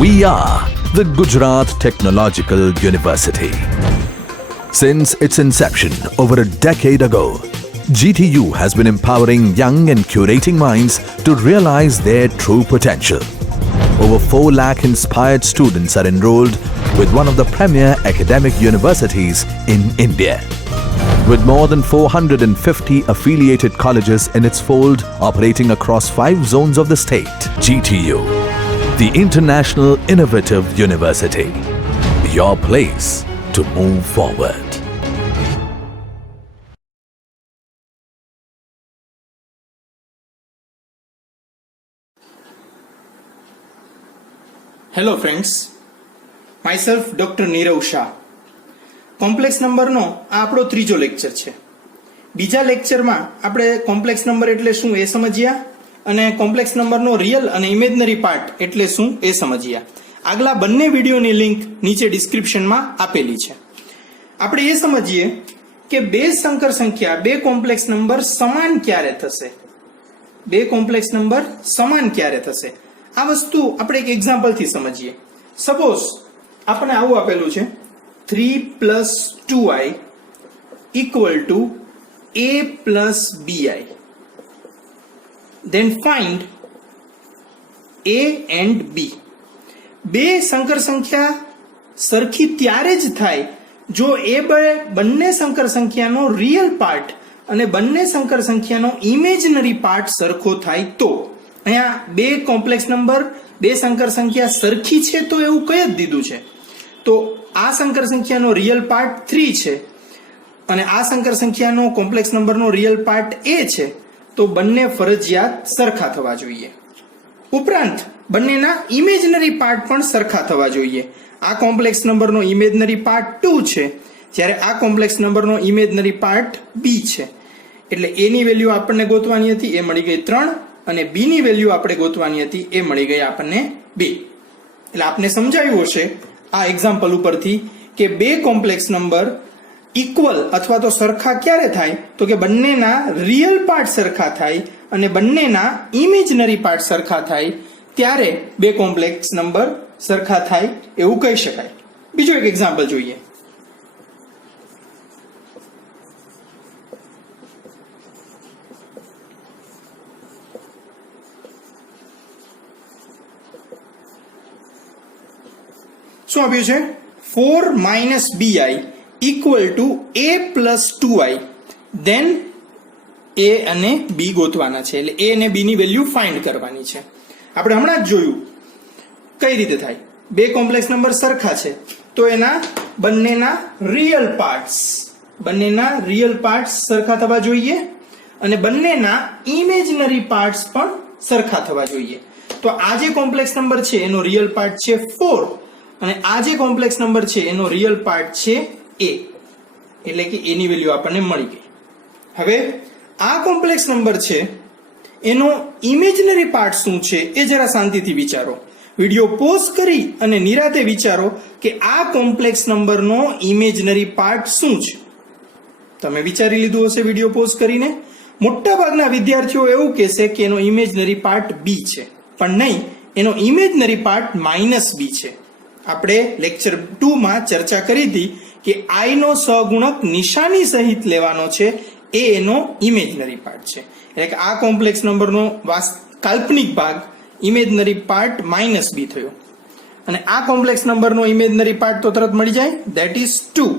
We are the Gujarat Technological University. Since its inception over a decade ago, GTU has been empowering young and curating minds to realize their true potential. Over 4 lakh inspired students are enrolled with one of the premier academic universities in India. With more than 450 affiliated colleges in its fold operating across 5 zones of the state, GTU, the International Innovative University, your place to move forward. Hello friends, myself doctor Nirav Shah. Complex નંબરનો આ આપણો ત્રીજો lecture છે. બીજા લેક્ચરમાં આપણે complex number એટલે શું એ સમજ્યા અને કોમ્પ્લેક્સ નંબરનો રિયલ અને ઇમેજનરી પાર્ટ એટલે શું એ સમજ્યા. આગલા બંને વિડીયોની લિંક નીચે ડિસ્ક્રિપ્શનમાં આપેલી છે. આપણે એ સમજીએ કે બે સંકર સંખ્યા, બે કોમ્પ્લેક્સ નંબર સમાન ક્યારે થશે. બે કોમ્પ્લેક્સ નંબર સમાન ક્યારે થશે આ વસ્તુ આપણે એક એક્ઝામ્પલથી સમજીએ. સપોઝ આપણને આવું આપેલું છે 3 + 2i = a + bi. Then find a and b. બે સંકર સંખ્યા સરખી ત્યારે જ થાય જો એ બંને સંકર સંખ્યાનો રિયલ પાર્ટ અને બંને સંકર સંખ્યાનો ઇમેજનરી પાર્ટ સરખો થાય તો. અહીંયા બે કોમ્પ્લેક્સ નંબર, બે સંકર સંખ્યા સરખી છે તો એવું કહી જ દીધું છે. તો આ સંકર સંખ્યાનો રિયલ પાર્ટ 3 છે અને આ સંકર સંખ્યાનો કોમ્પ્લેક્સ નંબરનો રિયલ પાર્ટ a છે તો બંને ફરજિયાત સરખા થવા જોઈએ. ઉપરાંત બંનેના ઇમેજનરી પાર્ટ પણ સરખા થવા જોઈએ. આ કોમ્પ્લેક્સ નંબરનો ઇમેજનરી પાર્ટ 2 છે જ્યારે આ કોમ્પ્લેક્સ નંબરનો ઇમેજનરી પાર્ટ b છે. એટલે a ની વેલ્યુ આપણને ગોતવાની હતી, એ મળી ગઈ 3 અને b ની વેલ્યુ આપણે ગોતવાની હતી, એ મળી ગઈ આપણને 2. એટલે આપને સમજાયું હશે આ એક્ઝામ્પલ ઉપરથી કે બે કોમ્પ્લેક્સ નંબર ઇક્વલ અથવા તો સરખા ક્યારે થાય તો કે બંનેના રિયલ પાર્ટ સરખા થાય અને બંનેના ઇમેજનરી પાર્ટ સરખા થાય ત્યારે બે કોમ્પ્લેક્સ નંબર સરખા થાય એવું કહી શકાય. બીજો એક એક્ઝામ્પલ જોઈએ. શું આપ્યું છે? 4 - bi = a + 2i. Than a અને b ગોતવાના છે. એટલે a અને b ની વેલ્યુ ફાઇન્ડ કરવાની છે. આપણે હમણાં જ જોયું કઈ રીતે થાય. બે કોમ્પ્લેક્સ નંબર સરખા છે તો એના બંનેના રિયલ પાર્ટ્સ સરખા થવા જોઈએ અને બંનેના ઇમેજનરી પાર્ટ્સ પણ સરખા થવા જોઈએ. તો આ જે કોમ્પ્લેક્સ નંબર છે એનો રિયલ પાર્ટ છે 4 અને આ જે કોમ્પ્લેક્સ નંબર છે એનો રિયલ પાર્ટ છે a. એટલે કે a ની વેલ્યુ આપણને મળી ગઈ. હવે આ કોમ્પ્લેક્સ નંબર છે એનો ઇમેજનરી પાર્ટ શું છે એ જરા શાંતિથી વિચારો. વિડિયો પોઝ કરી અને નિરાતે વિચારો કે આ કોમ્પ્લેક્સ નંબરનો ઇમેજનરી પાર્ટ શું છે. તમે વિચારી લીધું હશે વિડિયો પોઝ કરીને. મોટાભાગના વિદ્યાર્થીઓ એવું કહેશે કે એનો ઇમેજનરી પાર્ટ b છે, પણ નહીં, એનો ઇમેજનરી પાર્ટ -b છે. આપણે લેક્ચર 2 માં ચર્ચા કરી હતી કે i નો સહગુણક નિશાની સહિત લેવાનો છે, એ એનો ઇમેજનરી પાર્ટ છે. એટલે કે આ કોમ્પ્લેક્સ નંબરનો કાલ્પનિક ભાગ ઇમેજનરી પાર્ટ -b થયો અને આ કોમ્પ્લેક્સ નંબરનો ઇમેજનરી પાર્ટ તો તરત મળી જાય, ધેટ ઇઝ 2.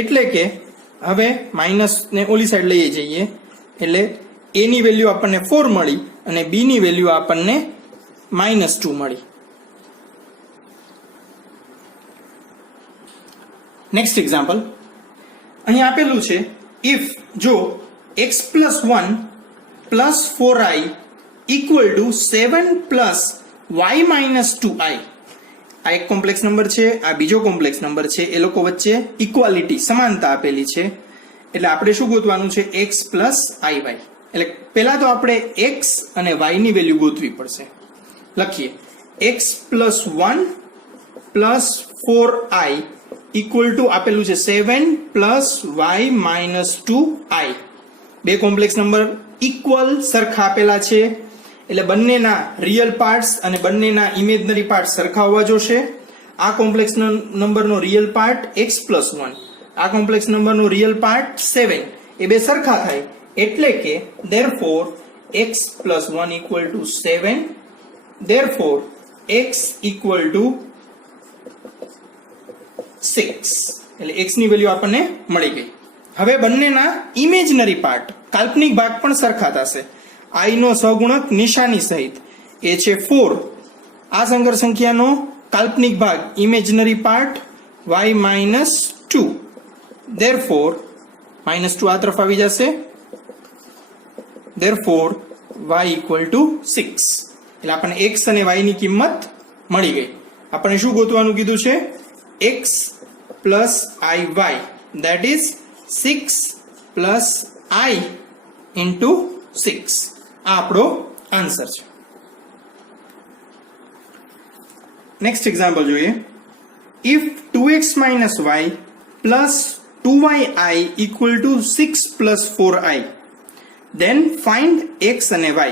એટલે કે હવે માઇનસ ને ઓલી સાઈડ લઈએ જઈએ એટલે a ની વેલ્યુ આપણને 4 મળી અને b ની વેલ્યુ આપણને -2 મળી. નેક્સ્ટ એક્ઝામ્પલ અહીં આપેલું છે ઇફ જો x + 1 + 4i = 7 + y - 2i. આ એક કોમ્પ્લેક્સ નંબર છે, આ બીજો કોમ્પ્લેક્સ નંબર છે. એ લોકો વચ્ચે ઇક્વાલિટી, સમાનતા આપેલી છે. એટલે આપણે શું ગોતવાનું છે? x + iy. એટલે પહેલા તો આપણે x અને y ની વેલ્યુ ગોતવી પડશે. લખીએ x + 1 + 4i = આપેલું છે 7 + y - 2i. બે કોમ્પ્લેક્સ નંબર ઇક્વલ સરખા આપેલા છે એટલે બંનેના રિયલ પાર્ટ્સ અને બંનેના ઇમેજનરી પાર્ટ સરખા હોવા જોશે. આ કોમ્પ્લેક્સ નંબરનો રિયલ પાર્ટ x+1, આ કોમ્પ્લેક્સ નંબરનો રિયલ પાર્ટ 7, એ બે સરખા થાય એટલે કે therefore x+1 = 7, therefore x = 6. એટલે x ની વેલ્યુ આપણને મળી ગઈ. હવે બંનેના ઇમેજનરી પાર્ટ કાલ્પનિક ભાગ પણ સરખા થશે. i નો સહગુણક નિશાની સહિત એ છે 4. આ સંકર સંખ્યાનો કાલ્પનિક ભાગ ઇમેજનરી પાર્ટ y-2, therefore -2 આ તરફ આવી જશે, therefore y = 6. એટલે આપણને x અને y ની કિંમત મળી ગઈ. આપણને શું ગોતવાનું કીધું છે? x plus iy, that is 6 plus I into 6. આ આપણો આન્સર છે. નેક્સ્ટ એક્ઝામ્પલ જોઈએ. if 2x minus y plus 2yi equal to 6 plus 4i, then find x અને y.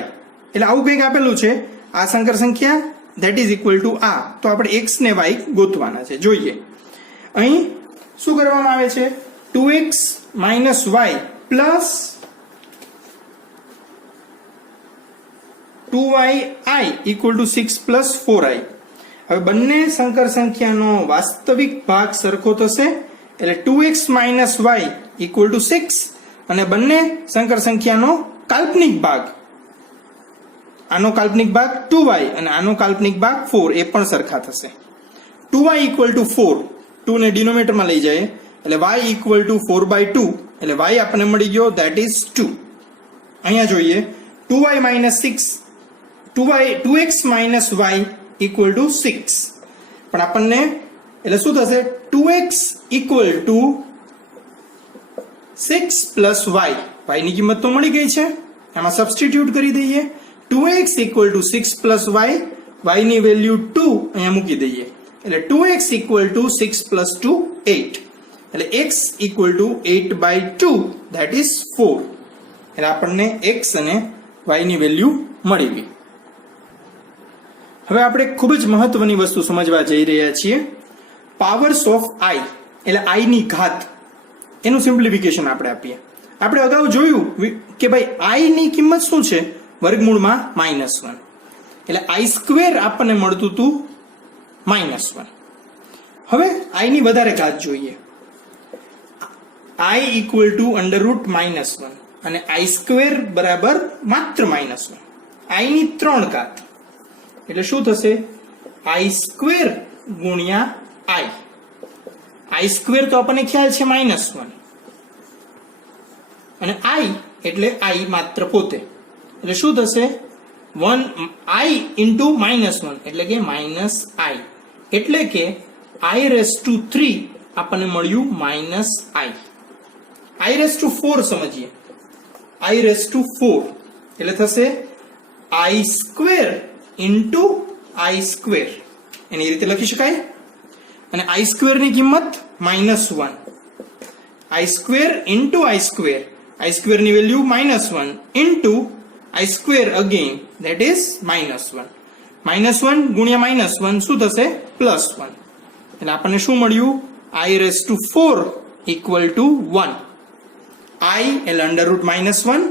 એટલે આવું કંઈક આપેલું છે. આ સંકર સંખ્યા that is equal to આ, તો આપણે x ને y ગોતવાના છે. જોઈએ અહીં શું કરવામાં આવે છે? 2x minus y plus 2yi equal to 6 plus 4i. હવે બંને સંકર સંખ્યાનો વાસ્તવિક ભાગ સરખો થશે એટલે 2x minus y equal to 6 અને બંને સંકર સંખ્યાનો કાલ્પનિક ભાગ, આનો કાલ્પનિક ભાગ 2y અને આનો કાલ્પનિક ભાગ 4 એ પણ સરખા થશે. 2y equal to 4, 2 ને ડિનોમિનેટરમાં લઈ જાય એટલે y equal to 4/2 એટલે y આપણને મળી ગયો that is 2. અહીંયા જોઈએ 2y minus 6, 2x minus y equal to 6, પણ આપણને એટલે શું થશે? 2x equal to 6 plus y, y ની કિંમત તો મળી ગઈ છે, એમાં સબસ્ટિટ્યુટ કરી દઈએ. 2x equal to 6 plus y, y ની વેલ્યુ 2 અહીંયા મૂકી દઈએ એટલે 2x equal to 6 plus 2 8 એટલે x equal to 8/2 that is 4. એટલે આપણને x અને y ની વેલ્યુ મળી ગઈ. હવે આપણે ખૂબ જ મહત્વની વસ્તુ સમજવા જઈ રહ્યા છીએ. પાવર્સ ઓફ i એટલે i ની ઘાત, એનું સિમ્પ્લિફિકેશન આપણે આપીએ. આપણે અગાઉ જોયું કે ભાઈ i ની કિંમત શું છે? વર્ગમૂળમાં -1 એટલે i² આપણને મળતું હતું -1. હવે i ની વધારે ઘાત જોઈએ. i equal to √-1 અને i² બરાબર માત્ર -1. i ની 3 ઘાત એટલે શું થશે? i² ગુણ્યા i. i² તો આપણને ખ્યાલ છે -1 અને i એટલે i માત્ર પોતે એટલે શું થશે? 1i into -1 એટલે કે -i એટલે કે i⁻³ આપણને મળ્યું -i. i⁻⁴ સમજીએ. i⁻⁴ એટલે થશે i² into i², એની રીતે લખી શકાય. અને i² ની કિંમત -1, i² into i², i² ની value -1 into i² again that is -1. -1 ગુણ્યા -1 શું થશે? +1. એટલે આપણને શું મળ્યું? i⁻⁴ equal to 1. i એટલે √-1,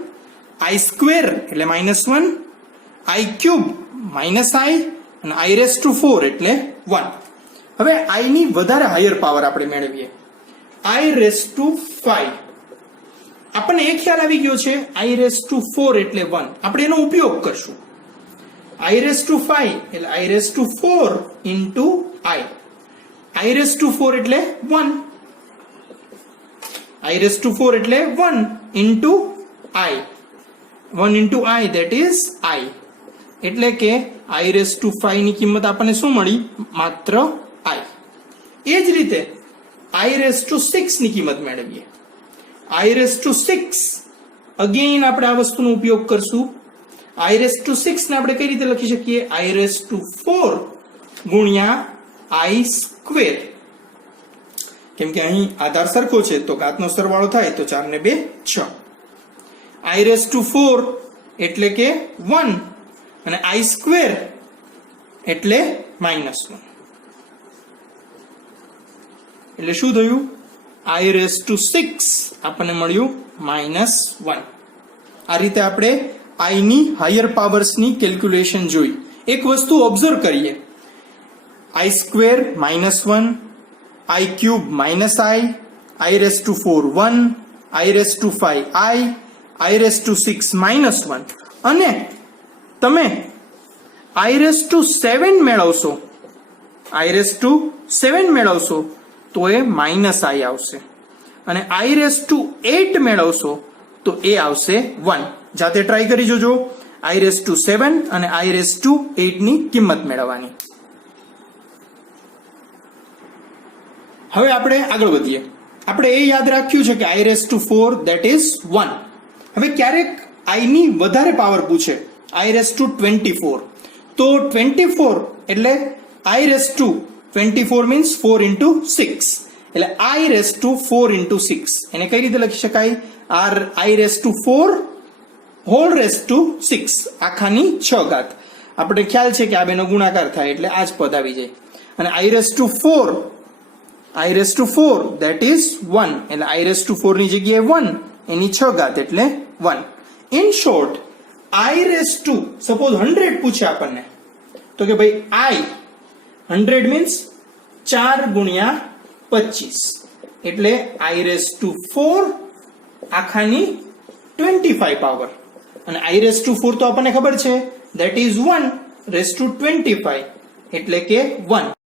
i² એટલે -1, i³ -i અને i⁻⁴ એટલે 1. હવે i ની વધારે હાયર પાવર આપણે મેળવીએ. i⁻⁵ આપણને એક ખ્યાલ આવી ગયો છે. i⁻⁴ એટલે 1. આપણે એનો ઉપયોગ કરશું. i⁻⁵ એટલે i⁻⁴ into i. i⁻⁴ એટલે 1. i⁻⁴ એટલે 1 into i. 1 into i that is i. એટલે કે i⁵ ની કિંમત આપણને શું મળી? માત્ર i. એ જ રીતે i⁻⁶ ની કિંમત મેળવીએ. i⁻⁶ અગેન આપણે આ વસ્તુનો ઉપયોગ કરશું. i⁻⁶ ને આપણે કઈ રીતે લખી શકીએ? i⁻⁴ ગુણ્યા i². કેમ કે અહીં આધાર સરખો છે તો ઘાતનો સરવાળો થાય તો 4 ને 2 6. i⁻⁴ એટલે કે 1 અને આઈ સ્ક્વેર એટલે -1. એટલે શું થયું? i⁻6 આપણને મળ્યું -1. આ રીતે આપણે i ની હાયર પાવર્સની કેલ્ક્યુલેશન જોઈ. એક વસ્તુ ઓબ્ઝર્વ કરીએ, i square -1, i cube -i, i⁻4 1, i⁻5 i, i⁻6 -1 અને તમે i⁻7 મેળવશો, i⁻7 મેળવશો તો એ -i આવશે અને i⁻8 મેળવશો તો એ આવશે 1. જાતે ટ્રાય કરી જોજો i⁻7 અને i⁻8 ની કિંમત મેળવવાની. હવે આપણે આગળ વધીએ. આપણે એ યાદ રાખ્યું છે કે i⁻4 that is 1. હવે ક્યારેક i ની વધારે પાવર પૂછે, i⁻24, તો 24 એટલે i⁻24 means 4 into 6, એટલે i⁻4 into 6 એને કઈ રીતે લખી શકાય? i⁻4 whole raised to 6 આખાની 6 ઘાત. આપણે ખ્યાલ છે કે આ બેનો ગુણાકાર થાય એટલે આ જ પદ આવી જાય. અને i⁻4 that is 1, એટલે i⁻4 ની જગ્યાએ 1 એની 6 ઘાત એટલે 1. ઇન શોર્ટ સપોઝ 100 પૂછે આપણને તો કે ભાઈ i 100 મીન્સ 4 ગુણ્યા 25 એટલે i⁻4 આખાની 25 પાવર અને i⁻4 તો આપણને ખબર છે that is 1 raised to 25 એટલે કે 1.